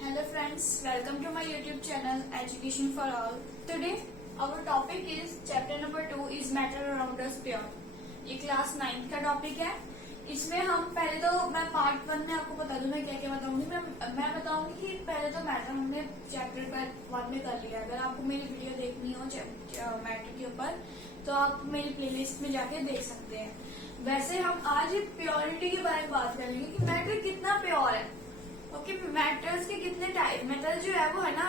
Hello friends, welcome to my YouTube channel Education for All. Today our topic is chapter number 2 is matter around us pure. ये class 9 का topic है। इसमें हम पहले तो मैं पार्ट 1 में आपको बता दूं मैं क्या क्या बताऊंगी। मैं बताऊंगी कि पहले तो मैटर हमने चैप्टर 1 में कर लिया। अगर आपको मेरी वीडियो देखनी हो मैटर के ऊपर तो आप मेरी प्लेलिस्ट में जाके देख सकते हैं। वैसे हम आज प्योरिटी के बारे में बात करेंगे कि मैटर कितना प्योर है। ओके, मैटर्स के कितने टाइप मैटर जो है वो है ना,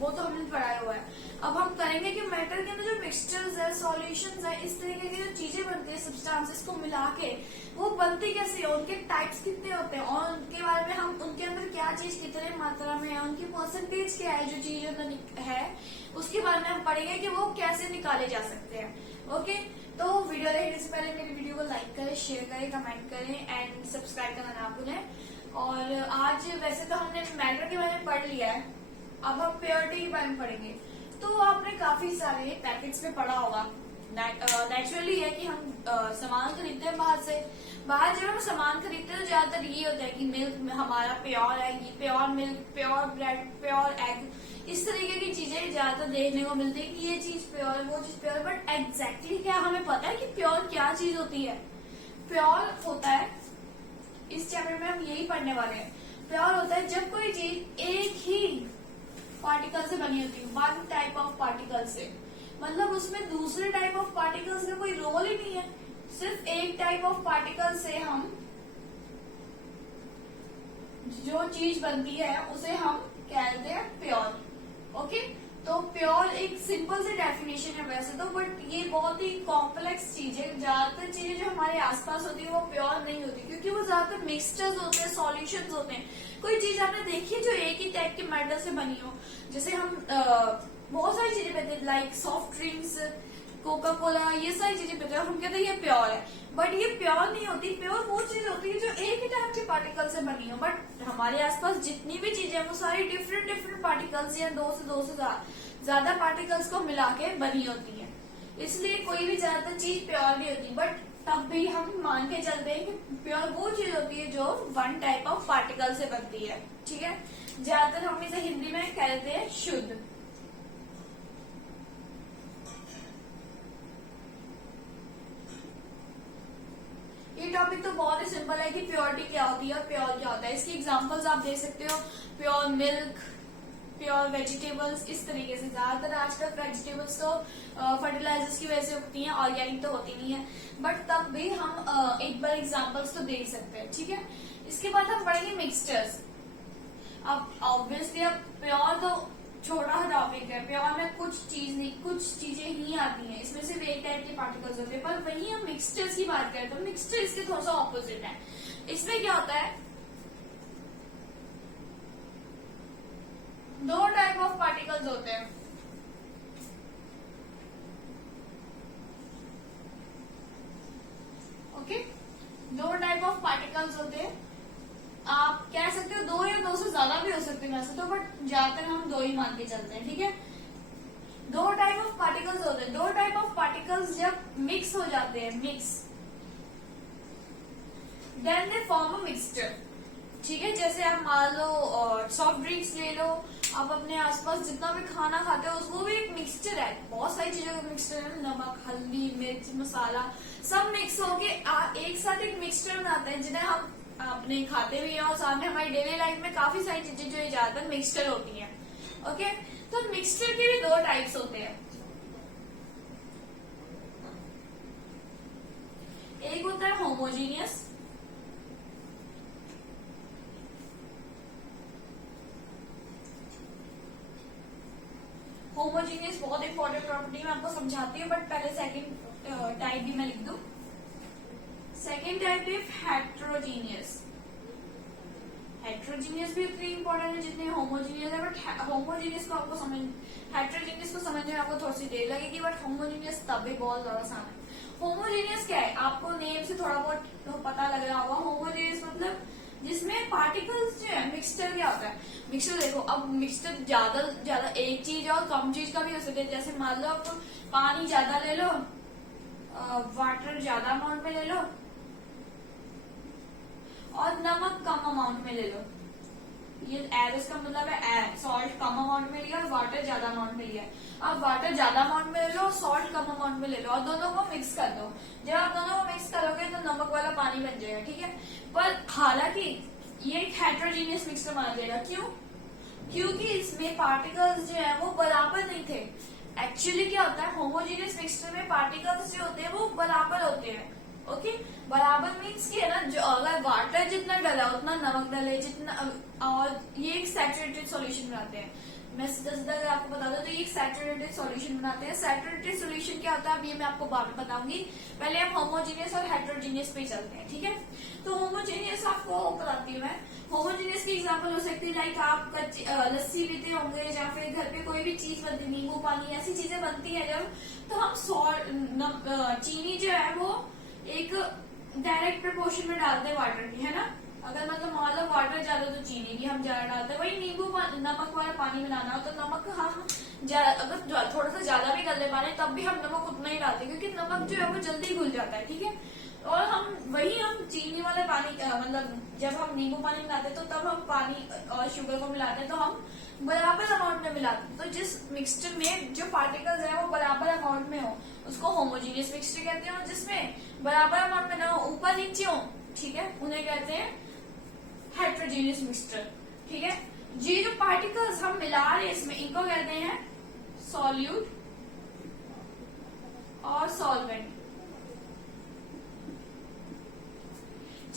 वो तो हमने पढ़ाया हुआ है। अब हम करेंगे कि मैटर के अंदर जो मिक्सचर्स है, सॉल्यूशंस है, इस तरीके की जो चीजें बनती है सब्सटेंसेस को मिला के वो बनती कैसे है, उनके टाइप्स कितने होते हैं और उनके बारे में हम उनके अंदर क्या चीज कितने मात्रा में है, उनकी परसेंटेज क्या है, जो चीज अंदर है उसके बारे में हम पढ़ेंगे कि वो कैसे निकाले जा सकते हैं। ओके, तो वीडियो देखने से पहले मेरी वीडियो को लाइक करें, शेयर करें, कमेंट करें एंड सब्सक्राइब करना ना भूलें। और आज वैसे तो हमने मैटर के बारे में पढ़ लिया है, अब हम प्योरिटी के बारे में पढ़ेंगे। तो आपने काफी सारे पैकेट्स में पढ़ा होगा। नेचुरली है कि हम सामान खरीदते हैं बाहर जब हम सामान खरीदते हैं तो ज्यादातर ये होता है कि मिल्क हमारा प्योर है, ये pure milk, pure bread, pure egg, इस तरीके की चीजें ज्यादातर देखने को मिलती है कि ये चीज प्योर है, वो चीज प्योर है। बट एग्जैक्टली क्या हमें पता है कि प्योर क्या चीज होती है? प्योर होता है, इस चैप्टर में हम यही पढ़ने वाले हैं। प्योर होता है जब कोई चीज एक ही पार्टिकल से बनी होती है, वन टाइप ऑफ पार्टिकल से, मतलब उसमें दूसरे टाइप ऑफ पार्टिकल्स का कोई रोल ही नहीं है। सिर्फ एक टाइप ऑफ पार्टिकल से हम जो चीज बनती है उसे हम कहते हैं प्योर। ओके, तो प्योर एक सिंपल सी डेफिनेशन है वैसे तो, बट ये बहुत ही कॉम्प्लेक्स चीज है। ज्यादातर चीजें जो हमारे आसपास होती है वो प्योर नहीं होती क्योंकि वो ज्यादातर मिक्सचर्स होते हैं, सॉल्यूशंस होते हैं। कोई चीज आपने देखी है जो एक ही टाइप के मैटर से बनी हो? जैसे हम बहुत सारी चीजें पीते हैं, like soft drinks, Coca Cola, ये सारी चीजें पीते हैं, हम कहते हैं ये प्योर है, बट ये प्योर नहीं होती। प्योर वो चीज होती है जो एक ही टाइप के पार्टिकल से बनी हो। बट हमारे आसपास जितनी भी चीजें हैं वो सारी डिफरेंट पार्टिकल्स या दो से ज्यादा पार्टिकल्स को मिला के बनी होती है। इसलिए कोई भी ज्यादातर चीज प्योर नहीं होती, बट तब भी हम मान के चलते हैं कि प्योर वो चीज होती है जो वन टाइप ऑफ पार्टिकल से बनती है। ठीक है, ज्यादातर हम इसे हिंदी में कहते हैं शुद्ध। ये टॉपिक तो बहुत ही सिंपल है कि प्योरिटी क्या होती है और प्योर क्या होता है। इसकी एग्जांपल्स आप दे सकते हो, प्योर मिल्क, प्योर वेजिटेबल्स, इस तरीके से। ज्यादातर आजकल वेजिटेबल्स तो फर्टिलाइजर्स की वजह से उगती हैं, ऑर्गेनिक तो होती नहीं है, बट तब भी हम एक बार एग्जांपल्स तो दे ही सकते हैं। ठीक है, इसके बाद हम पढ़ेंगे मिक्सचर्स। अब ऑब्वियसली अब प्योर तो छोटा टॉपिक है, प्योर में कुछ चीजें ही आती हैं, इसमें सिर्फ एक टाइप के पार्टिकल्स होते हैं। पर वही हम मिक्सचर्स की बात करें तो मिक्सचर इसके थोड़ा सा ऑपोजिट है। इसमें क्या होता है, दो टाइप ऑफ पार्टिकल्स होते हैं। ओके, दो टाइप ऑफ पार्टिकल्स होते हैं। आप कह सकते हो दो या दो से ज्यादा भी हो सकते हैं वैसे तो, बट ज्यादातर हम दो ही मान के चलते हैं। ठीक है, दो टाइप ऑफ पार्टिकल्स होते हैं। दो टाइप ऑफ पार्टिकल्स जब मिक्स हो जाते हैं, then they form a mixture. ठीक है, जैसे आप मान लो सॉफ्ट ड्रिंक्स ले लो, आप अपने आसपास जितना भी खाना खाते हो वो भी एक मिक्सचर है। बहुत सारी चीजों का मिक्सचर है, नमक, हल्दी, मिर्च, मसाला, सब मिक्स होके एक साथ एक मिक्सचर बनाते हैं जिन्हें हम अपने खाते भी हैं और सामने हमारी डेली लाइफ में काफी सारी चीजें जो ज्यादातर मिक्सचर होती हैं। ओके, तो मिक्सचर के भी दो टाइप्स होते हैं। एक होता है होमोजीनियस, होमोजीनियस बहुत इंपॉर्टेंट प्रॉपर्टी मैं आपको समझाती हूँ, बट पहले सेकंड टाइप भी मैं लिख दूं। सेकंड टाइप है हेट्रोजीनियस। हेट्रोजीनियस भी उतनी इंपॉर्टेंट है जितनी होमोजीनियस है, बट होमोजीनियस को आपको हेट्रोजीनियस को समझने में आपको थोड़ी सी देर लगेगी, बट होमोजीनियस तब भी बहुत ज्यादा आसान है। होमोजीनियस क्या है, आपको नेम से थोड़ा बहुत पता लग रहा होगा। होमोजीनियस मतलब जिसमें पार्टिकल्स जो है, मिक्सचर क्या होता है? मिक्सचर देखो, अब मिक्सचर ज्यादा एक चीज और कम चीज का भी हो सकता है। जैसे मान लो आप पानी ज्यादा ले लो, वाटर ज्यादा अमाउंट में ले लो और नमक कम अमाउंट में ले लो। ये एवरेज का मतलब है एयर, सॉल्ट कम अमाउंट में लिया और वाटर ज्यादा अमाउंट में लिया है। अब वाटर ज्यादा अमाउंट में ले लो और सॉल्ट कम अमाउंट में ले लो और दोनों को मिक्स कर दो। जब आप दोनों को मिक्स करोगे तो नमक वाला पानी बन जाएगा, ठीक है। पर हालांकि ये एक हेट्रोजीनियस मिक्सचर माना जाएगा। क्यों? क्योंकि इसमें पार्टिकल्स जो है वो बराबर नहीं थे। एक्चुअली क्या होता है, होमोजीनियस मिक्सचर में पार्टिकल्स जो होते हैं वो बराबर होते हैं। ओके, बराबर मीन्स की है ना, जो अगर वाटर जितना डला उतना नमक डले, जितना, और ये एक सैचुरेटेड सॉल्यूशन बनाते हैं। मैं सीधा सीधा अगर आपको बता दूं तो ये एक सैचुरेटेड सॉल्यूशन बनाते हैं। सैचुरेटेड सॉल्यूशन क्या होता है अब ये मैं आपको बाद में बताऊंगी। पहले हम होमोजीनियस और हेट्रोजीनियस पे चलते हैं, ठीक है। तो होमोजीनियस आपको बताती हूँ मैं। होमोजीनियस की एग्जांपल हो सकती है लाइक आप लस्सी पीते होंगे या फिर घर पे कोई भी चीज बनती, नींबू पानी, ऐसी चीजें बनती है जब, तो हम चीनी जो है वो एक डायरेक्ट प्रपोर्शन में डालते हैं वाटर की, है ना। अगर मतलब मान लो वाटर ज्यादा तो चीनी भी हम ज्यादा डालते हैं। वही नींबू नमक वाला पानी बनाना हो तो नमक हम अगर थोड़ा सा ज्यादा भी डालने पाए तब भी हम नमक उतना ही डालते हैं, क्योंकि नमक जो है वो जल्दी घुल जाता है, ठीक है। और हम चीनी वाले पानी मतलब जब हम नींबू पानी बनाते हैं तो तब हम पानी और शुगर को मिलाते हैं तो हम बराबर अमाउंट में मिलाते हैं। तो जिस मिक्सचर में जो पार्टिकल्स है वो बराबर अमाउंट में हो उसको होमोजीनियस मिक्सचर कहते हैं, और जिसमें बराबर अमाउंट में ना हो, ऊपर नीचे हो, ठीक है, उन्हें कहते हैं हेट्रोजीनियस मिक्सचर, ठीक है। ये जो पार्टिकल्स हम मिला रहे हैं इसमें, इनको कहते हैं सॉल्यूट और सॉल्वेंट,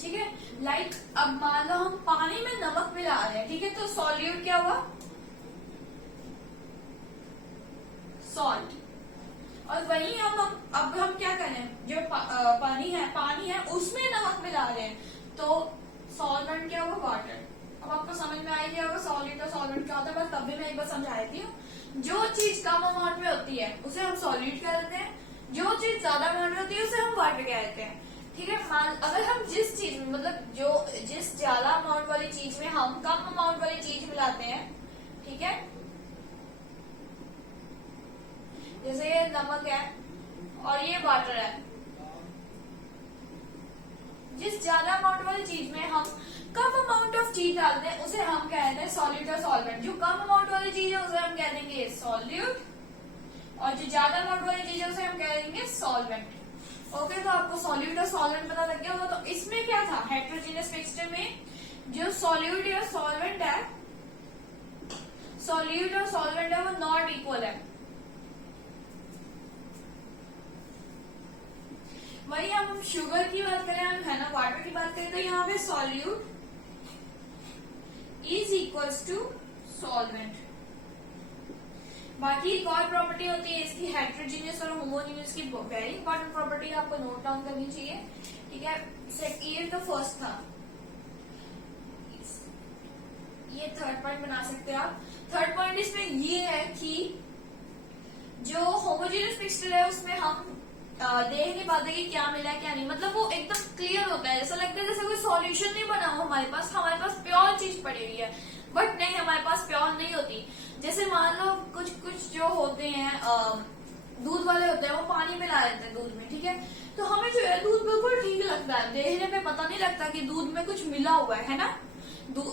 ठीक है। लाइक अब मान लो हम पानी में नमक मिला रहे हैं, ठीक है, तो सॉल्यूट क्या हुआ, सॉल्ट। और वही अब हम क्या करें, जो पानी है उसमें नमक मिला रहे हैं तो सॉल्वेंट क्या होगा, वाटर। अब आपको समझ में आई होगा सॉलिड और सॉल्वेंट क्या होता है, बस तब भी मैं एक बार समझा देती हूँ। जो चीज कम अमाउंट में होती है उसे हम सॉलिड कह देते हैं, जो चीज ज्यादा अमाउंट में होती है उसे हम वाटर कह देते हैं, ठीक है। अगर हम जिस चीज में मतलब जिस ज्यादा अमाउंट वाली चीज में हम कम अमाउंट वाली चीज मिलाते हैं, ठीक है, जैसे ये नमक है और ये वाटर है, जिस ज्यादा अमाउंट वाली चीज में हम कम अमाउंट ऑफ चीज डालते हैं उसे हम कहते हैं सॉलिड और सॉल्वेंट। जो कम अमाउंट वाली चीज है उसे हम कह देंगे सॉल्यूट, और जो ज्यादा अमाउंट वाली चीज है उसे हम कह देंगे सॉल्वेंट। ओके, तो आपको सॉल्यूट और सॉल्वेंट पता लग गया होगा। तो इसमें क्या था, हेट्रोजीनियस मिक्सचर में जो सॉल्यूट या सॉल्वेंट है, सॉल्यूट और सॉल्वेंट है वो नॉट इक्वल है। वही हम शुगर की बात करें, हम है ना वाटर की बात करें, तो यहाँ पे solute is equals to solvent. बाकी एक और प्रॉपर्टी होती है इसकी, हेट्रोजीनियस और होमोजीनियस की वेरी इंपॉर्टेंट प्रॉपर्टी आपको नोट डाउन करनी चाहिए, ठीक है। ये तो फर्स्ट था, ये थर्ड पॉइंट बना सकते हैं आप। थर्ड पॉइंट इसमें ये है कि जो होमोजीनियस मिक्सचर है उसमें हम देख नहीं पाते कि क्या मिला है क्या नहीं, मतलब वो एकदम क्लियर होता है, ऐसा लगता है जैसे कोई सॉल्यूशन नहीं बना हो हमारे पास प्योर चीज पड़ी हुई है, बट नहीं, हमारे पास प्योर नहीं होती। जैसे मान लो कुछ जो होते हैं दूध वाले होते हैं, वो पानी मिला देते हैं दूध में, ठीक है, तो हमें जो है दूध बिल्कुल ठीक लगता है, देखने पे पता नहीं लगता कि दूध में कुछ मिला हुआ है ना।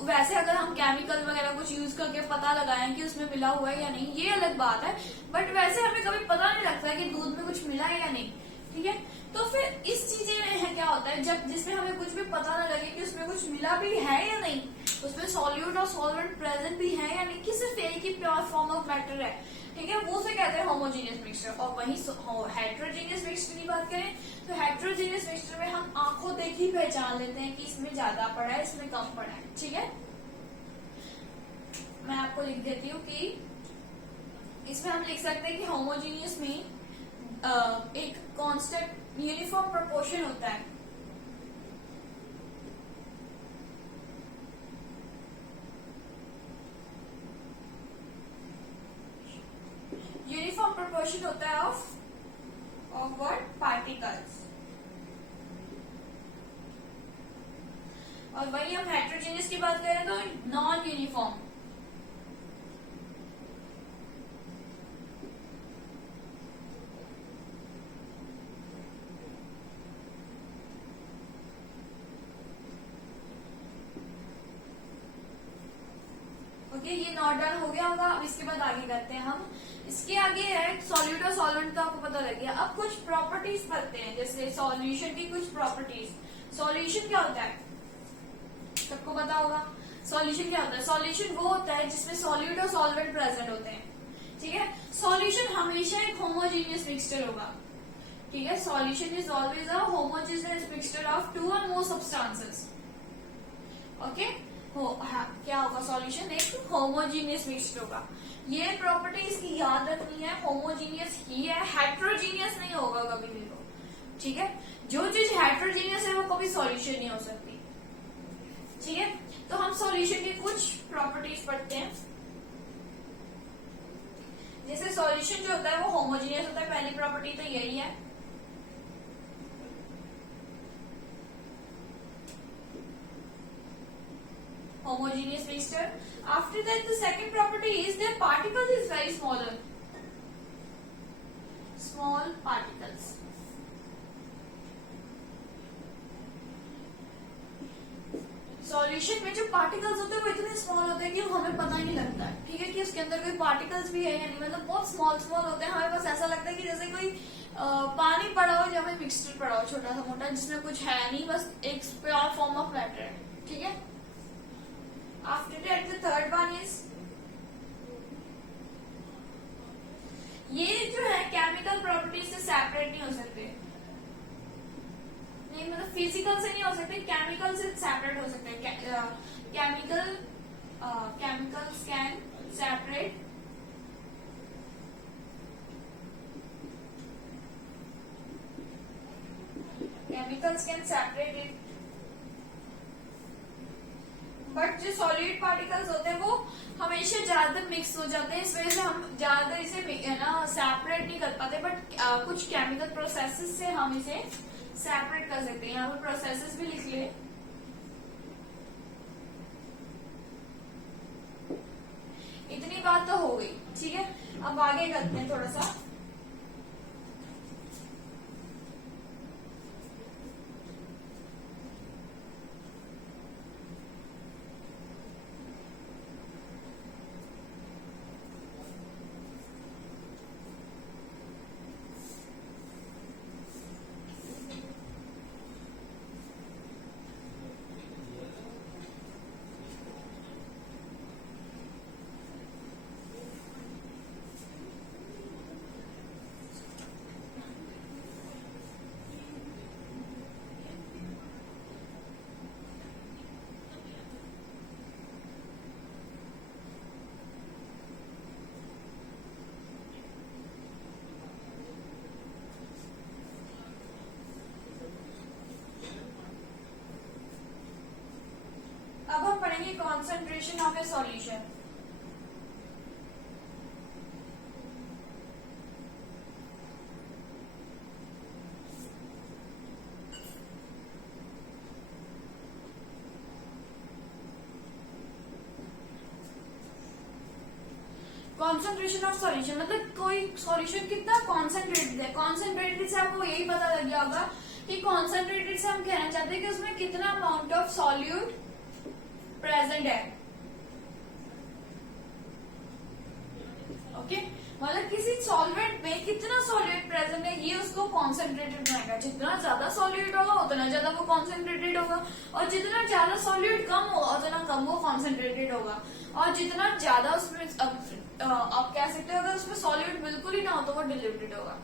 वैसे अगर हम केमिकल वगैरह कुछ यूज करके पता लगाएं कि उसमें मिला हुआ है या नहीं, ये अलग बात है, बट वैसे हमें कभी पता नहीं लगता है कि दूध में कुछ मिला है या नहीं, ठीक है। तो फिर इस चीजें में है क्या होता है, जब जिसमें हमें कुछ भी पता न लगे कि उसमें कुछ मिला भी है या नहीं, उसमें सॉल्यूट और सॉल्वेंट प्रेजेंट भी है या नहीं, कि सिर्फ एक ही प्योर फॉर्म ऑफ मैटर है, ठीक है, वो से कहते हैं होमोजीनियस मिक्सचर। और वही हेट्रोजीनियस मिक्सचर की बात करें तो हेट्रोजीनियस मिक्सचर में हम आंखों देखी पहचान लेते हैं कि इसमें ज्यादा पड़ा है, इसमें कम पड़ा है, ठीक है। मैं आपको लिख देती हूँ कि इसमें हम लिख सकते हैं कि होमोजीनियस में एक कांस्टेंट यूनिफॉर्म प्रोपोर्शन होता है, यूनिफॉर्म प्रोपोर्शन होता है ऑफ व्हाट, पार्टिकल्स। और वही हम हेट्रोजीनियस की बात करें तो नॉन यूनिफॉर्म, ओके, ये नोट डाउन हो गया होगा। अब इसके बाद आगे करते हैं हम। इसके आगे है सॉल्यूट और सॉल्वेंट का आपको पता लग गया। अब कुछ प्रॉपर्टीज पढ़ते हैं, जैसे सॉल्यूशन की कुछ प्रॉपर्टीज। सॉल्यूशन क्या होता है, सबको पता होगा। सॉल्यूशन क्या होता है? सॉल्यूशन वो होता है जिसमें सॉल्यूट और सॉल्वेंट प्रेजेंट होते हैं, ठीक है। सॉल्यूशन हमेशा एक होमोजीनियस मिक्सचर होगा, ठीक है। Solution is always a homogeneous mixture of two और मोर सब्सटेंसेस, ओके। क्या होगा? सॉल्यूशन एक होमोजीनियस मिक्सचर होगा। ये प्रॉपर्टी इसकी याद रखनी है, होमोजीनियस ही है, हेट्रोजीनियस नहीं होगा कभी भी वो, ठीक है। जो चीज हेट्रोजीनियस है वो कभी सॉल्यूशन नहीं हो सकती, ठीक है। तो हम सॉल्यूशन की कुछ प्रॉपर्टीज पढ़ते हैं। जैसे सॉल्यूशन जो होता है वो होमोजीनियस होता है, पहली प्रॉपर्टी तो यही है। Homogeneous mixture. After that, the second property is their particles is very smaller. Small particles. Solution में जो पार्टिकल्स होते हैं वो इतने स्मॉल होते हैं कि हमें पता ही नहीं लगता है, ठीक है, कि उसके अंदर कोई पार्टिकल्स भी है या नहीं। मतलब बहुत स्मॉल स्मॉल होते हैं, हमें बस ऐसा लगता है कि जैसे कोई पानी पड़ा हो या हमें मिक्सचर पड़ा हो छोटा सा मोटा, जिसमें कुछ है नहीं, बस एक प्योर फॉर्म ऑफ मैटर है, ठीक है। After that, the third one is, ये जो है केमिकल प्रॉपर्टीज से सेपरेट नहीं हो सकते, नहीं मतलब फिजिकल से नहीं हो सकते, केमिकल से सेपरेट हो सकते हैं। Chemicals can separate it, but जो सॉलिड पार्टिकल्स होते हैं वो हमेशा ज्यादातर मिक्स हो जाते हैं, इस वजह से हम ज्यादातर इसे ना सेपरेट नहीं कर पाते। बट कुछ केमिकल प्रोसेसेस से हम इसे सेपरेट कर सकते हैं। यहाँ पर प्रोसेसेस भी लिख लिए। इतनी बात तो हो गई, ठीक है। अब आगे करते हैं थोड़ा सा। अब हम पढ़ेंगे concentration of A solution. Concentration of solution मतलब कोई सॉल्यूशन कितना कॉन्सेंट्रेटेड है। कॉन्सेंट्रेटेड से आपको यही पता लग गया होगा कि कॉन्सेंट्रेटेड से हम कहना चाहते हैं कि उसमें कितना अमाउंट ऑफ सॉल्यूट प्रेजेंट है, ओके। मतलब किसी सॉल्वेंट में कितना सॉल्यूट प्रेजेंट है ये उसको कॉन्सेंट्रेटेड बनाएगा। जितना ज्यादा सॉल्यूट होगा उतना ज्यादा वो कॉन्सेंट्रेटेड होगा, और जितना ज्यादा सॉल्यूट कम होगा उतना कम वो कॉन्सेंट्रेटेड होगा, और जितना ज्यादा उसमें आप कह सकते हो अगर उसमें सॉल्यूट बिल्कुल ही ना हो तो वो डिल्यूटेड होगा,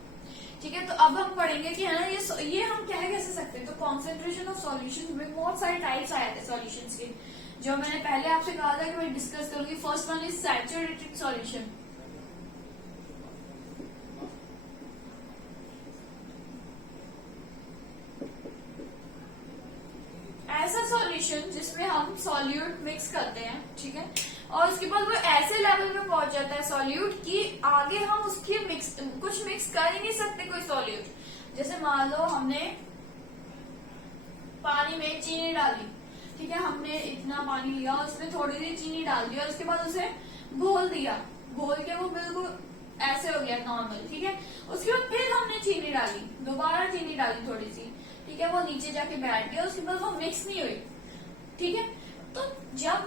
ठीक है। तो अब हम पढ़ेंगे कि है ना ये हम कह कैसे सकते हैं। तो कॉन्सेंट्रेशन ऑफ सॉल्यूशन में बहुत सारे टाइप्स आए थे सॉल्यूशंस के, जो मैंने पहले आपसे कहा था कि मैं डिस्कस करूंगी। First one is saturated solution. ऐसा सॉल्यूशन जिसमें हम सॉल्यूट मिक्स करते हैं, ठीक है, और उसके बाद वो ऐसे लेवल पे पहुंच जाता है सॉल्यूट कि आगे हम उसकी कुछ मिक्स कर ही नहीं सकते कोई सॉल्यूट। जैसे मान लो हमने पानी में चीनी डाली, ठीक है, हमने इतना पानी लिया उसमें थोड़ी सी चीनी डाल दी और उसके बाद उसे घोल दिया, घोल के वो बिल्कुल ऐसे हो गया नॉर्मल, ठीक है। उसके बाद फिर हमने चीनी डाली, दोबारा चीनी डाली थोड़ी सी, ठीक है, वो नीचे जाके बैठ गया, उसके बाद वो मिक्स नहीं हुई, ठीक है। तो जब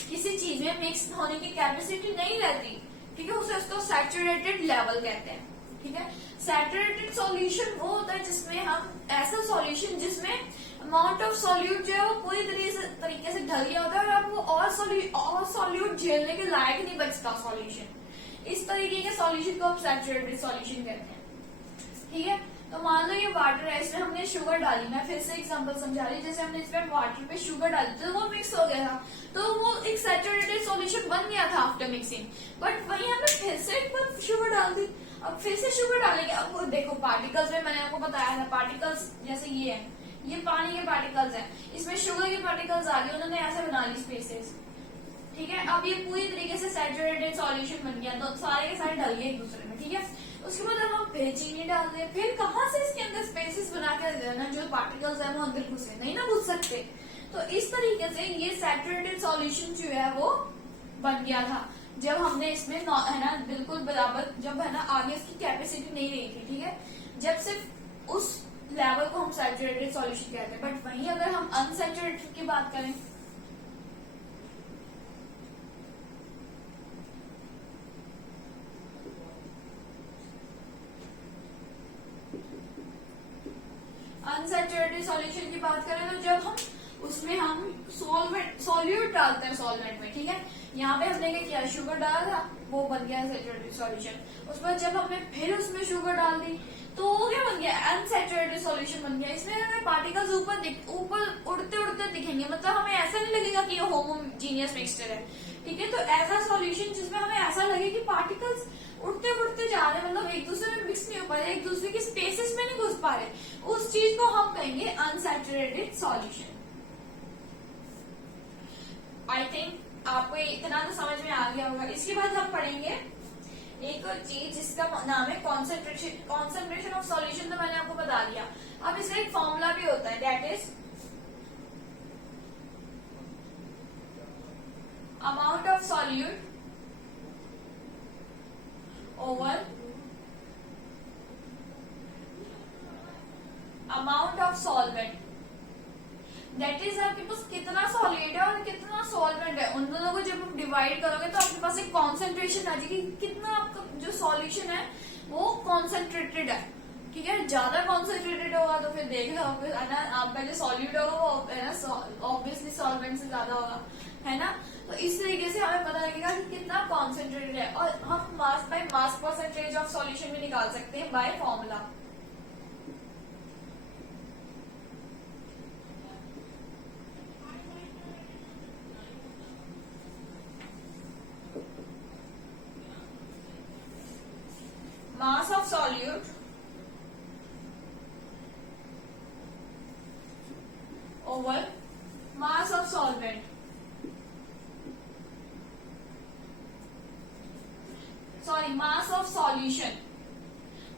किसी चीज में मिक्स होने की कैपेसिटी नहीं रहती, ठीक है, उसे उसको सैचुरेटेड लेवल कहते हैं, ठीक है। सैचुरेटेड सॉल्यूशन वो होता है जिसमें हम ऐसा सॉल्यूशन जिसमें अमाउंट ऑफ सॉल्यूट जो है वो पूरी तरीके से ढल गया होता है और अब वो और सॉल्यूट झेलने के लायक नहीं बचता सॉल्यूशन। इस तरीके के सॉल्यूशन को हम सैचुरेटेड सॉल्यूशन कहते हैं, ठीक है। तो मान लो ये वाटर है, इसमें हमने शुगर डाली, मैं फिर से एग्जांपल समझा रही, जैसे हमने इसमें वाटर पे शुगर डाली तो वो मिक्स हो गया था, तो वो एक सैचुरेटेड सॉल्यूशन बन गया था आफ्टर मिक्सिंग। बट वही हमने फिर से एक बार शुगर डाल दी, अब फिर से शुगर डालेंगे। अब वो देखो पार्टिकल्स में मैंने आपको बताया था, पार्टिकल्स जैसे ये है, ये पानी के पार्टिकल्स है, इसमें शुगर के पार्टिकल्स आ गए, उन्होंने ऐसे बना ली स्पेसेस, ठीक है। अब ये पूरी तरीके से सैचुरेटेड सॉल्यूशन बन गया, तो सारे के सारे ढल गए एक दूसरे में, ठीक है। उसके बाद हम फिर चीनी डाल दें, फिर कहाँ से इसके अंदर स्पेसेस बना के देना, जो पार्टिकल्स है वो अंदर घुसे नहीं ना घुस सकते। तो इस तरीके से ये सैचुरेटेड सॉल्यूशन जो है वो बन गया था जब हमने इसमें है ना बिल्कुल बराबर, जब है ना आगे इसकी कैपेसिटी नहीं रही थी, ठीक है, जब सिर्फ उस लेवल को हम सैचुरेटेड सॉल्यूशन कहते हैं। बट वहीं अगर हम अनसैचुरेटेड की बात करें, अनसैचुरेटेड सॉल्यूशन की बात करें तो जब हम उसमें हम सॉल्यूट डालते हैं सॉल्वेंट में, ठीक है। यहाँ पे हमने क्या किया, शुगर डाला था, वो बन गया सैचुरेटेड सॉल्यूशन। उसके बाद जब हमने फिर उसमें शुगर डाल दी तो वो क्या बन गया, अनसैचुरेटेड सॉल्यूशन बन गया। इसमें हमें पार्टिकल्स ऊपर उड़ते उड़ते दिखेंगे, मतलब हमें ऐसा नहीं लगेगा कि ये होमोजीनियस मिक्सचर है, ठीक है। तो ऐसा सॉल्यूशन जिसमें हमें ऐसा लगे कि पार्टिकल्स उड़ते उड़ते जा रहे, मतलब एक दूसरे में मिक्स नहीं हो पा रहे, एक दूसरे के स्पेसेस में नहीं घुस पा रहे, उस चीज को हम कहेंगे अनसैचुरेटेड सॉल्यूशन। आई थिंक आपको इतना तो समझ में आ गया होगा। इसके बाद हम पढ़ेंगे एक और चीज जिसका नाम है कॉन्सेंट्रेशन ऑफ सॉल्यूशन। तो मैंने आपको बता दिया। अब इसका एक फॉर्मूला भी होता है, that is amount of solute over amount of solvent. That is आपके पास कितना सॉलिड है और कितना सॉल्वेंट है, उन दोनों को जब आप डिवाइड करोगे तो आपके पास एक कॉन्सेंट्रेशन आ जाएगी, कितना आपका जो सॉल्यूशन है वो कॉन्सेंट्रेटेड है, ठीक है। ज्यादा कॉन्सेंट्रेटेड होगा तो फिर देख लो है ना, आपका जो सॉल्यूट होगा वो है ना ऑब्वियसली सॉल्वेंट से ज्यादा होगा, है ना। तो इस तरीके से हमें पता लगेगा कि कितना कॉन्सेंट्रेटेड है, और हम मास by mass percentage of solution भी निकाल सकते हैं by formula. mass of solute over mass of solvent, sorry mass of solution।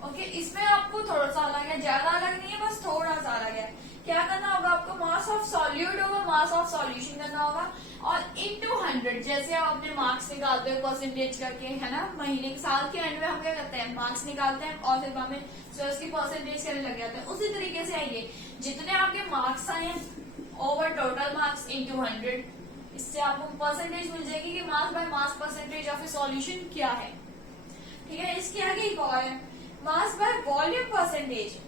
Okay, इसमें आपको थोड़ा सा अलग है, ज्यादा अलग नहीं है, बस थोड़ा सा अलग है। क्या करना होगा आपको, मास ऑफ सॉल्यूट होगा, मास ऑफ सॉल्यूशन करना होगा, और इनटू 100, जैसे आप अपने मार्क्स निकालते हो परसेंटेज करके, है ना, महीने के साल के एंड में हम क्या करते हैं, मार्क्स निकालते हैं और फिर हमें उसकी परसेंटेज करने लग जाते हैं। उसी तरीके से आइए, जितने आपके मार्क्स आए हैं ओवर टोटल मार्क्स इनटू 100, इससे आपको परसेंटेज मिल जाएगी कि मास by mass percentage of A solution क्या है, ठीक है। इसके आगे एक और है, mass by volume percentage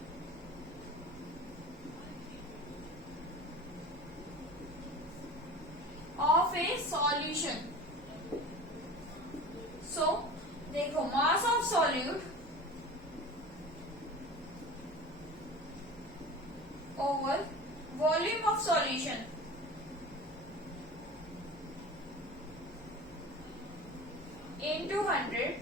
of a solution। So देखो, mass of solute over volume of solution into 100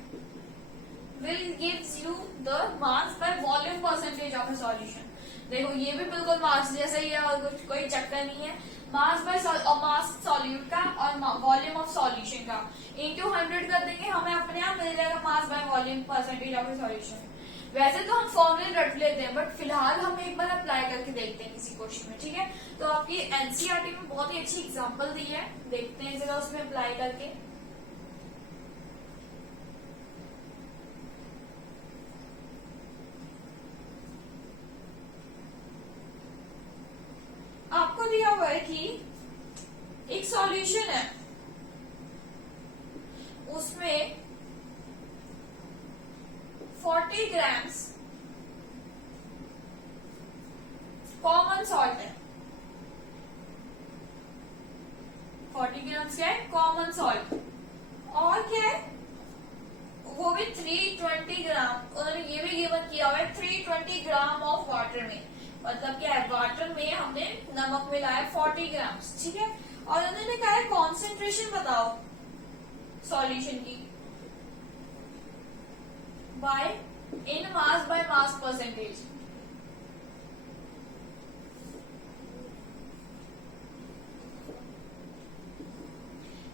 will gives you the mass by volume percentage of a solution। देखो ये भी बिल्कुल मास जैसा ही है और कुछ कोई चक्कर नहीं है। मास बाय मास सॉल्यूट का और वॉल्यूम ऑफ सॉल्यूशन का इनटू 100 कर देंगे, हमें अपने आप मिल जाएगा mass by volume percentage of A solution. वैसे तो हम फॉर्मूले रट लेते हैं, बट फिलहाल हम एक बार अप्लाई करके देखते हैं किसी क्वेश्चन में, ठीक है। तो आपकी एनसीईआरटी में बहुत ही अच्छी एग्जांपल दी है, देखते हैं जरा उसमें अप्लाई करके। आपको दिया हुआ है कि एक सॉल्यूशन है, इसमें 40 ग्राम्स कॉमन सॉल्ट है। 40 ग्राम्स क्या है? Common salt. और क्या है? वो भी 320 ग्राम, उन्होंने ये भी गिवन किया हुआ है 320 ग्राम ऑफ वाटर में। मतलब क्या है? वाटर में हमने नमक मिलाया 40 ग्राम्स, ठीक है। और उन्होंने कहा है कॉन्सेंट्रेशन बताओ सॉल्यूशन की by in mass by mass percentage.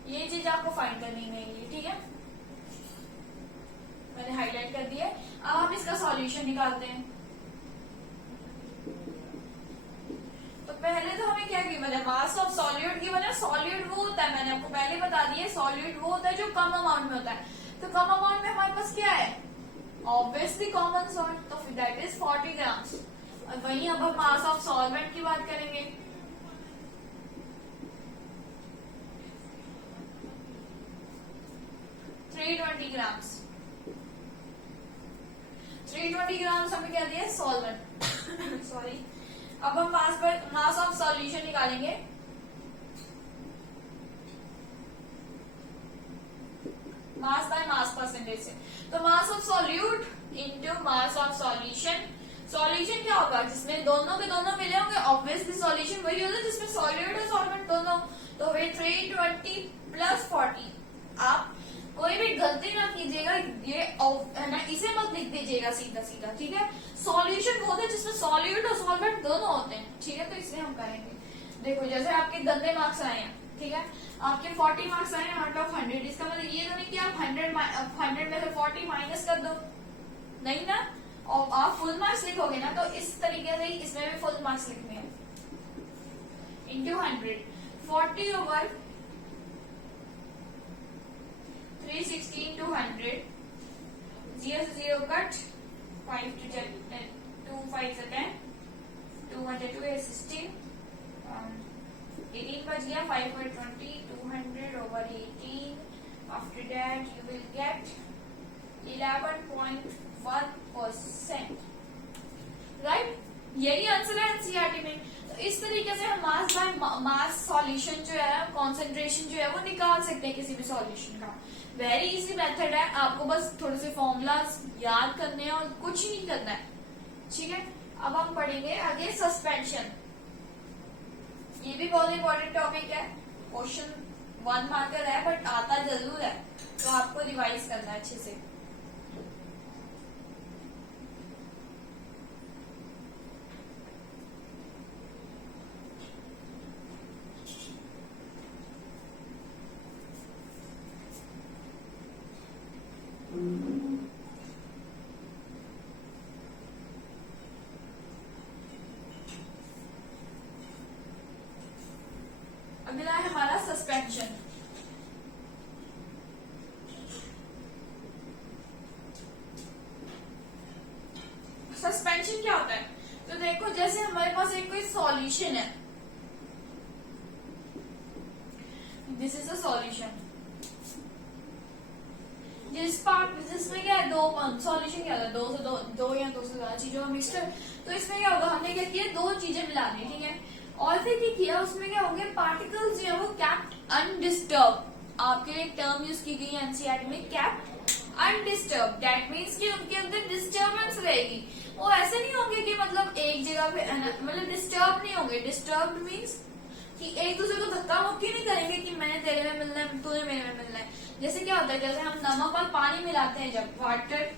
ये चीज आपको फाइंड करनी नहीं, ठीक है, मैंने हाईलाइट कर दिया। अब हम इसका सॉल्यूशन निकालते हैं। तो पहले तो हमें क्या गिवन है? मास ऑफ सॉल्यूट गिवन है। सॉल्यूट वो होता है, मैंने आपको पहले बता दिया, सॉल्यूट वो होता है जो कम अमाउंट में होता है। तो कम अमाउंट में हमारे पास क्या है? ऑब्वियसली कॉमन सॉल्ट, तो दैट इज 40 ग्राम्स। और वहीं अब हम मास ऑफ सॉल्वेंट की बात करेंगे। ग्राम्स 320 ग्राम्स हमें क्या दिया? सॉल्वेंट। सॉरी। अब हम मास ऑफ सॉल्यूशन निकालेंगे। मास बाय मास परसेंटेज से। तो mass of solute into mass of solution. Solution क्या होगा? जिसमें दोनों के दोनों मिले होंगे, ऑब्वियसली सॉल्यूशन वही होगा जिसमें सॉल्यूट और सॉल्वेंट दोनों। तो वे 320 प्लस 40। आप कोई भी गलती ना कीजिएगा, ये है ना, इसे मत लिख दीजिएगा सीधा सीधा, ठीक है। सॉल्यूशन वो होता है जिसमें सॉल्यूट और सॉल्वेंट दोनों होते हैं, ठीक है। तो इसलिए हम करेंगे। देखो जैसे आपके गंदे मार्क्स आए हैं, ठीक है, आपके 40 मार्क्स आए हैं आउट ऑफ 100। इसका मतलब ये तो नहीं कि आप 100 में से 40 माइनस कर दो, नहीं ना। और आप फुल मार्क्स लिखोगे ना, तो इस तरीके से इसमें भी फुल मार्क्स लिखने हैं। इंटू 100, 40 ओवर 360 into 100, 0 से 0 कट, 5 to 2 5 से 10, 2 1 2 is 16, 18 बच गया, 5 by 20, 200 over 18. After that you will get 11.1%, right? यही आंसर है एनसीईआरटी में। तो इस तरीके से हम मास बाय मास सॉल्यूशन जो है, कॉन्सेंट्रेशन जो है वो निकाल सकते हैं किसी भी सॉल्यूशन का। वेरी इजी मेथड है, आपको बस थोड़े से फॉर्मूलाज याद करने हैं और कुछ ही नहीं करना है, ठीक है। अब हम पढ़ेंगे आगे सस्पेंशन। ये भी बहुत इंपॉर्टेंट टॉपिक है, क्वेश्चन 1 मार्कर है बट आता जरूर है, तो आपको रिवाइज करना है अच्छे से। अगला है हमारा सस्पेंशन। सस्पेंशन क्या होता है? तो देखो जैसे हमारे पास एक कोई सॉल्यूशन है, दिस इज अ सॉल्यूशन, जिसमें क्या है, दो सॉल्यूशन क्या होता है, दो या दो से ज्यादा चीजों का मिक्सचर। तो इसमें क्या होगा, हमने क्या किया, दो चीजें मिला दी, ठीक है। और फिर क्या किया, उसमें क्या होंगे, पार्टिकल्स जो है वो कैप्ट अनडिस्टर्ब। आपके लिए टर्म यूज की गई है एनसीईआरटी में, कैप्ट अनडिस्टर्ब। दैट मीन्स कि उनके अंदर डिस्टर्बेंस रहेगी, वो ऐसे नहीं होंगे कि मतलब एक जगह पे, मतलब डिस्टर्ब नहीं होंगे। डिस्टर्ब मीन्स कि एक दूसरे को धक्का मुक्की नहीं करेंगे कि मैंने तेरे में मिलना है, तूने मेरे में मिलना है। जैसे क्या होता है, जैसे हम नमक और पानी मिलाते हैं, जब वाटर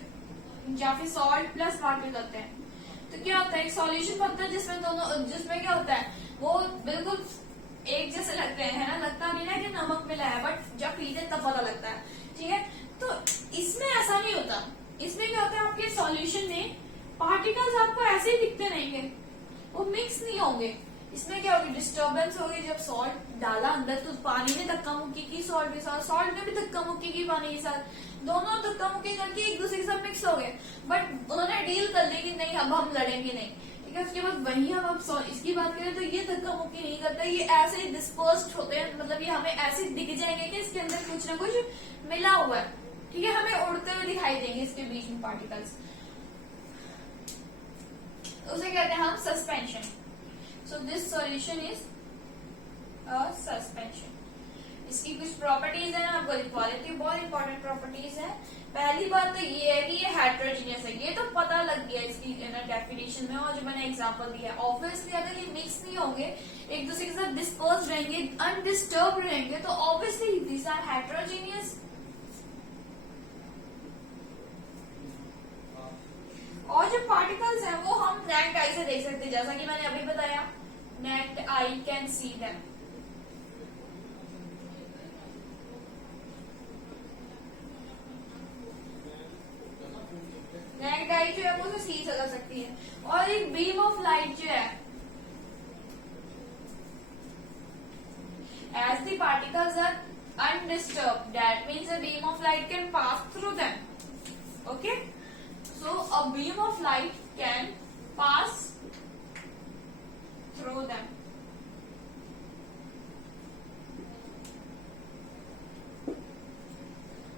या फिर सॉल्ट प्लस वाटर करते हैं, तो क्या होता है, एक सॉल्यूशन बनता है जिसमें क्या होता है, वो बिल्कुल एक जैसे लगते हैं, है ना, लगता नहीं है कि नमक मिला है, बट जब पीते तब पता लगता है, ठीक है। तो इसमें ऐसा नहीं होता। इसमें क्या होता है, आपके सॉल्यूशन में पार्टिकल्स आपको ऐसे ही दिखते रहेंगे, वो मिक्स नहीं होंगे। इसमें क्या होगी, डिस्टर्बेंस होगी। जब सॉल्ट डाला अंदर, तो पानी ने धक्का मुक्की की सॉल्ट के साथ, सॉल्ट ने भी धक्का मुक्की की पानी के साथ, दोनों धक्का मुक्की करके एक दूसरे के साथ मिक्स हो गए। बट उन्होंने डील कर ली कि नहीं, अब हम लड़ेंगे नहीं, ठीक है। उसके बाद वही हम अब इसकी बात करें तो ये धक्का मुक्की नहीं करता, ये ऐसे ही डिस्पर्स्ड होते हैं, मतलब ये हमें ऐसे दिख जाएंगे कि इसके अंदर कुछ ना कुछ मिला हुआ है, ठीक है, हमें उड़ते हुए दिखाई देंगे इसके बीच में पार्टिकल्स, उसे कहते हैं हम suspension. So this solution is a suspension. इसकी कुछ प्रॉपर्टीज है, आपको लिखवा देती हूँ, बहुत इंपॉर्टेंट प्रॉपर्टीज है। पहली बात तो ये है कि ये हेट्रोजीनियस है, ये तो पता लग गया इसकी डेफिनेशन में, और जो मैंने एग्जांपल दिया है। ऑब्वियसली अगर ये मिक्स नहीं होंगे, एक दूसरे के साथ डिस्पर्स रहेंगे, अनडिस्टर्ब रहेंगे, तो ऑब्वियसली दिस आर हेट्रोजीनियस। और जो पार्टिकल्स हैं वो हम नेक्ड आई से देख सकते हैं, जैसा कि मैंने अभी बताया, necked I can see them. Necked आई जो है वो तो सी से कर सकती है। और एक बीम ऑफ लाइट जो है, as the particles are undisturbed, that means a beam of light can pass through them. Okay, so a beam of light can pass through them.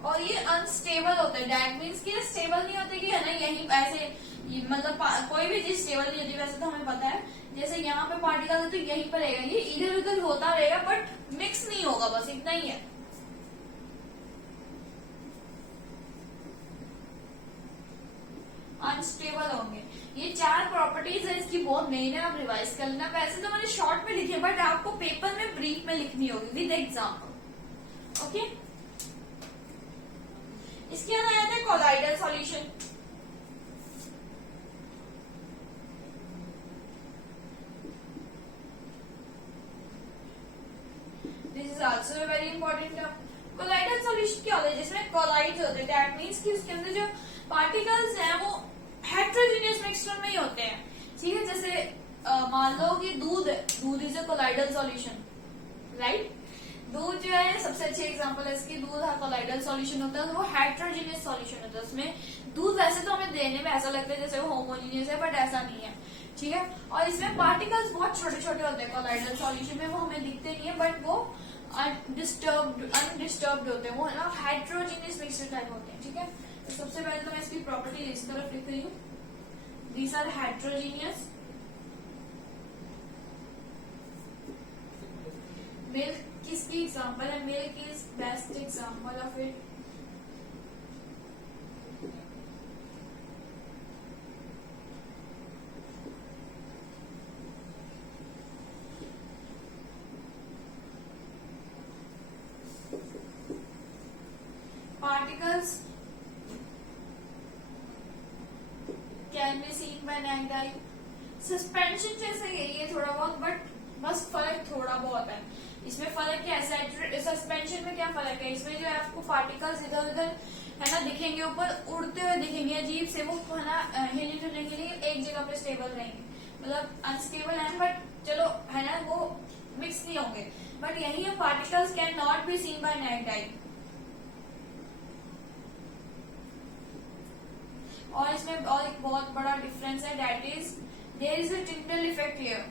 और ये अनस्टेबल होता है, डेट मीन्स कि stable नहीं होते कि है ना, यही ऐसे मतलब कोई भी चीज स्टेबल नहीं होती, वैसे तो हमें पता है। जैसे यहाँ पे पार्टिकल है तो यहीं पर रहेगा, ये इधर उधर होता रहेगा बट मिक्स नहीं होगा, बस इतना ही है। अनस्टेबल होंगे। ये 4 प्रॉपर्टीज है इसकी, बहुत मेन है, आप रिवाइज कर लेना। वैसे तो मैंने शॉर्ट में लिखे, बट आपको पेपर में ब्रीफ में लिखनी होगी विद एग्जाम्पल। ओके, इसके बाद आया था colloidal solution. This is also a very important term. Colloidal solution क्या होता है, जिसमें कोलाइड्स होते हैं, दैट मीन्स कि उसके अंदर जो पार्टिकल्स हैं वो हेट्रोजीनियस मिक्सचर में ही होते हैं। ठीक है, जैसे मान लो कि दूध है, दूध is a colloidal solution, right. दूध जो है सबसे अच्छी एग्जांपल है इसकी, दूध कोलाइडल सॉल्यूशन होता है, वो हेट्रोजीनियस सॉल्यूशन होता है। उसमें दूध वैसे तो हमें देने में ऐसा लगता है जैसे वो होमोजीनियस है, बट ऐसा नहीं है। ठीक है, और इसमें पार्टिकल्स बहुत छोटे छोटे होते हैं कोलाइडल सॉल्यूशन में, वो हमें दिखते नहीं है, बट वो अनडिस्टर्ब्ड होते हैं, वो है ना हेट्रोजीनियस मिक्सचर टाइप होते हैं। ठीक है, तो सबसे पहले तो मैं इसकी प्रॉपर्टी इस तरफ लिख रही हूँ, दीज आर हेट्रोजीनियस। मिल्क किसकी एग्जाम्पल है, milk is best example of it. Particles can be seen by naked eye. Suspension जैसे यही है थोड़ा बहुत, बट बस फर्क थोड़ा बहुत है। इसमें फर्क क्या है, सस्पेंशन में क्या फर्क है, इसमें जो है आपको पार्टिकल्स इधर उधर है ना दिखेंगे, ऊपर उड़ते हुए दिखेंगे अजीब से, वो है ना हिली डुलेंगे नहीं, एक जगह पे स्टेबल रहेंगे, मतलब अनस्टेबल है, बट चलो है ना वो मिक्स नहीं होंगे। बट यही है, particles can not be seen by naked eye. और इसमें और एक बहुत बड़ा डिफरेंस है, that is there is a Tyndall effect here.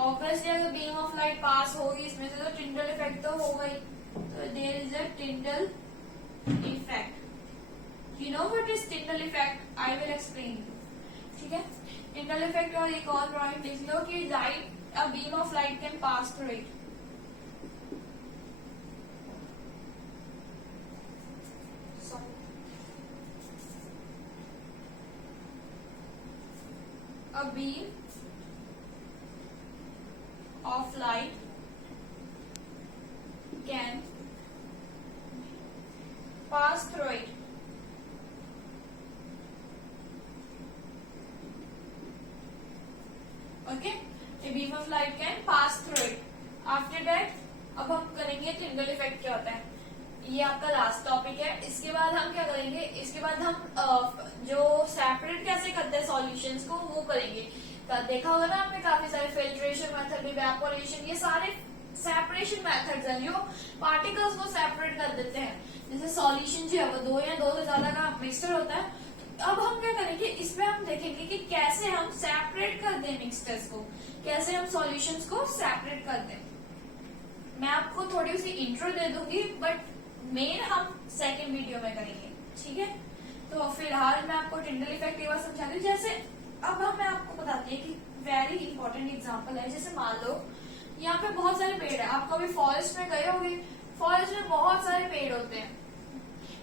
Obviously अगर बीम ऑफ लाइट पास होगी इसमें से तो टिंडल इफेक्ट तो होगा ही, तो there is a Tyndall effect. You know what is Tyndall effect, I will explain you. ठीक है, टिंडल इफेक्ट। और एक और पॉइंट लिख लो कि light, a beam of light can pass through it. A beam of light can pass through it. Okay, a beam of light can pass through it. After that, अब हम करेंगे Tyndall effect क्या होता है, ये आपका लास्ट टॉपिक है। इसके बाद हम क्या करेंगे, इसके बाद हम जो सेपरेट कैसे करते हैं सॉल्यूशंस को वो करेंगे। देखा होगा ना आपने, काफी सारे फिल्ट्रेशन मेथड, इवेपोरेशन, ये सारे सेपरेशन मेथड्स हैं जो पार्टिकल्स को सेपरेट कर देते हैं। जैसे सॉल्यूशन जो है वो 2 या 2 से ज्यादा का मिक्सचर होता है। तो अब हम क्या करेंगे, इसमें हम देखेंगे कि कैसे हम सेपरेट कर दें मिक्सचर्स को, कैसे हम सॉल्यूशंस को सेपरेट कर दें। मैं आपको थोड़ी सी इंट्रो दे दूंगी, बट मेन हम सेकेंड वीडियो में करेंगे, ठीक है। तो फिलहाल मैं आपको टिंडल इफेक्ट एक बार समझा दूं। जैसे अब मैं आपको बताती है कि वेरी इंपॉर्टेंट एग्जांपल है। जैसे मान लो यहाँ पे बहुत सारे पेड़ है, आप कभी फॉरेस्ट में गए होंगे, फॉरेस्ट में बहुत सारे पेड़ होते हैं,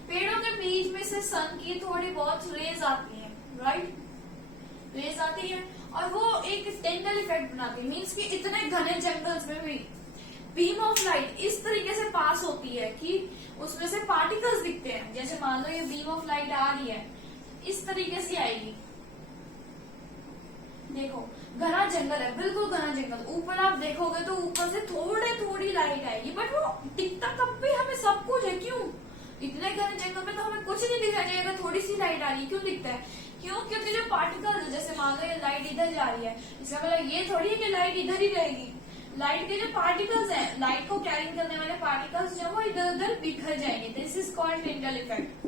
पेड़ों के बीच में से सन की थोड़ी बहुत रेज आती है, राइट, रेज आती है और वो एक टिंडल इफेक्ट बनाती है। मीन्स कि इतने घने जंगल्स में भी बीम ऑफ लाइट इस तरीके से पास होती है कि उसमें से पार्टिकल्स दिखते हैं। जैसे मान लो ये बीम ऑफ लाइट आ रही है, इस तरीके से आएगी, देखो घना जंगल है, बिल्कुल घना जंगल, ऊपर आप देखोगे तो ऊपर से थोड़ी लाइट आएगी, बट वो दिखता तब भी हमें सब कुछ है। क्यों? इतने घने जंगल में तो हमें कुछ नहीं दिखाई देगा, थोड़ी सी लाइट आ रही है, क्यों दिखता है? क्यों? क्योंकि जो पार्टिकल्स, जैसे मान लो ये लाइट इधर जा रही है, इसका मतलब ये थोड़ी है कि लाइट इधर ही रहेगी। लाइट के जो पार्टिकल्स हैं, लाइट को कैरी करने वाले पार्टिकल्स जो वो इधर उधर बिखर जाएंगे। This is called Tyndall effect.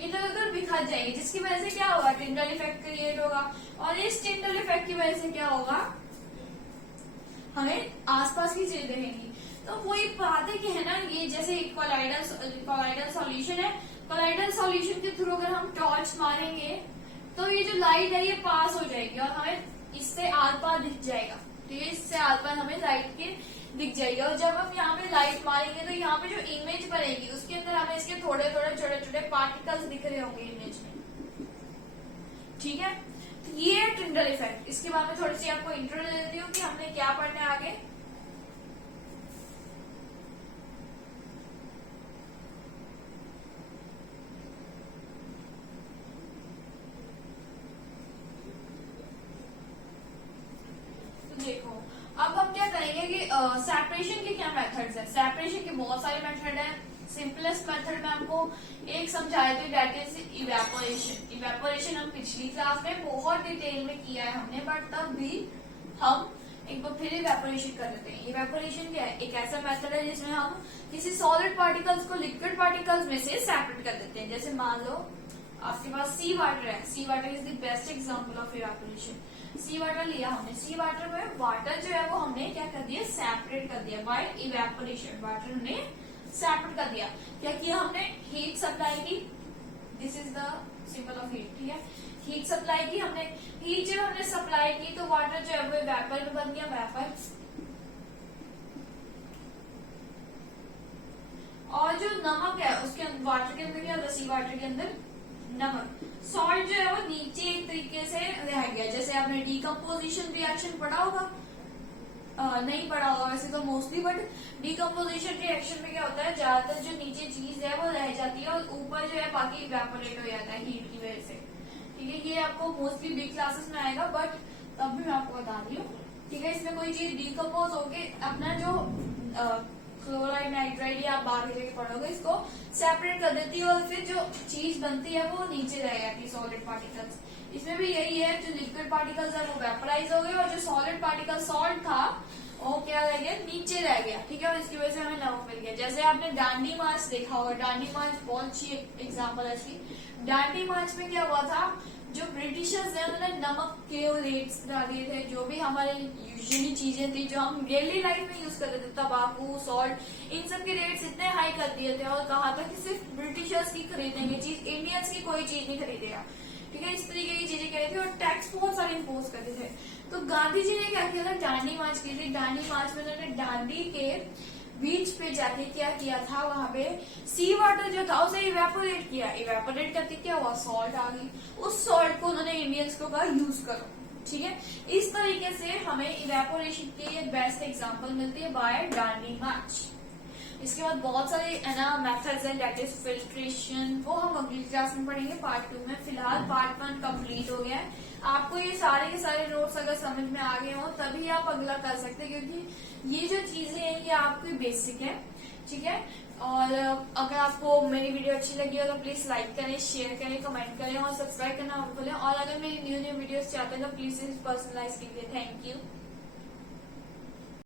इधर उधर बिखर जाएंगे, जिसकी वजह से क्या होगा? टिंडल इफेक्ट क्रिएट होगा। और इस टिंडल इफेक्ट की वजह से क्या होगा? हमें आसपास की चीजें दिखेंगी। तो वही बात है कि है ना, ये जैसे कोलाइडल सॉल्यूशन है, कोलाइडल सॉल्यूशन के थ्रू अगर हम टॉर्च मारेंगे तो ये जो लाइट है ये पास हो जाएगी और हमें इससे आर पार दिख जाएगा। ठीक है, इससे आर पार हमें लाइट के दिख जाएगी। और जब हम यहाँ पे लाइट मारेंगे तो यहाँ पे जो इमेज बनेगी उसके अंदर हमें इसके थोड़े थोड़े छोटे छोटे पार्टिकल्स दिख रहे होंगे इमेज में। ठीक है, तो ये है टिंडल इफेक्ट। इसके बाद में थोड़ी सी आपको इंट्रो दे देती हूँ कि हमने क्या पढ़ना है आगे। देखो अब हम क्या करेंगे कि सेपरेशन के क्या मेथड्स है। सेपरेशन के बहुत सारे मेथड है। सिंपलेस्ट मेथड में आपको एक समझाए थे, दैट इज इवेपोरेशन। इवेपोरेशन हम पिछली क्लास में बहुत डिटेल में किया है हमने, बट तब भी हम एक बार फिर इवेपोरेशन कर लेते हैं। इवेपोरेशन क्या है? एक ऐसा मेथड है जिसमें हम किसी सॉलिड पार्टिकल्स को लिक्विड पार्टिकल्स में से सेपरेट कर देते हैं। जैसे मान लो आपके पास सी वाटर है, sea water is the best example of evaporation. Sea water लिया हमने, सी वाटर में वाटर जो है वो हमने क्या कर दिया? सेपरेट कर दिया बाय इवेपोरेशन। वाटर हमने सेपरेट कर दिया। क्या किया हमने? हीट सप्लाई की। This is the symbol of heat. ठीक है, हीट सप्लाई की हमने। हीट जब हमने सप्लाई की तो वाटर जो है वो वेपर में बन गया, वेपर। और जो नमक है उसके वाटर के अंदर क्या होता है? सी वाटर के अंदर नमक। सॉल्ट जो है वो नीचे एक तरीके से रह गया। जैसे आपने डीकम्पोजिशन रिएक्शन पढ़ा होगा, नहीं पढ़ा होगा वैसे तो मोस्टली, बट डीकम्पोजिशन रिएक्शन में क्या होता है? ज्यादातर जो नीचे चीज है वो रह जाती है और ऊपर जो है बाकी इवेपोरेट हो जाता है हीट की वजह से। ठीक है, ये आपको मोस्टली बी क्लासेस में आएगा, बट तब भी मैं आपको बता रही हूँ। ठीक है, इसमें कोई चीज डीकम्पोज होके अपना जो क्लोराइड नाइट्राइड या आप बाहर की जगह पढ़ोगे, इसको सेपरेट कर देती है और फिर जो चीज बनती है वो नीचे रह जाती है, सॉलिड पार्टिकल्स। इसमें भी यही है, जो लिक्विड पार्टिकल्स है वो वेपराइज हो गए और जो सॉलिड पार्टिकल सॉल्ट था वो क्या रह गया? नीचे रह गया। ठीक है, और इसकी वजह से हमें नमक मिल गया। जैसे आपने डांडी मार्च देखा होगा, डांडी मार्च बहुत अच्छी एग्जाम्पल है इसकी। डांडी मार्च में क्या हुआ था? जो ब्रिटिशर्स है उन्होंने नमक के रेट्स बढ़ा दिए थे। जो भी हमारे यूजुअली चीजें थी जो हम डेली लाइफ में यूज करते थे, तंबाकू, सॉल्ट, इन सब के रेट्स इतने हाई कर दिए थे और कहा था कि सिर्फ ब्रिटिशर्स की खरीदेंगे चीज, इंडियंस की कोई चीज नहीं खरीदेगा। ठीक है, इस तरीके की चीजें कह रही थी और टैक्स बहुत सारे इम्पोज करते थे। तो गांधी जी ने क्या किया था? दांडी मार्च की थी। दांडी मार्च में उन्होंने दांडी के बीच पे जाके क्या किया था? वहां पे सी वाटर जो था उसे इवेपोरेट किया। इवेपोरेट करके क्या हुआ? सॉल्ट आ गई। उस सॉल्ट को उन्होंने इंडियंस को कहा यूज करो। ठीक है, इस तरीके से हमें इवेपोरेशन की एक बेस्ट एग्जांपल मिलती है बाय दांडी मार्च। इसके बाद बहुत सारे है ना मेथड्स हैं, दैट इज फिल्ट्रेशन, वो हम अगली क्लास में पढ़ेंगे पार्ट 2 में। फिलहाल पार्ट 1 कंप्लीट हो गया है। आपको ये सारे के सारे नोट्स अगर समझ में आ गए हो तभी आप अगला कर सकते हैं, क्योंकि ये जो चीजें हैं ये आपकी बेसिक है। ठीक है, और अगर आपको मेरी वीडियो अच्छी लगी हो तो प्लीज लाइक करें, शेयर करें, कमेंट करें और सब्सक्राइब करना मत भूलें। और अगर मेरी न्यू वीडियोस चाहते हैं तो प्लीज पर्सनलाइज कीजिए। Thank you.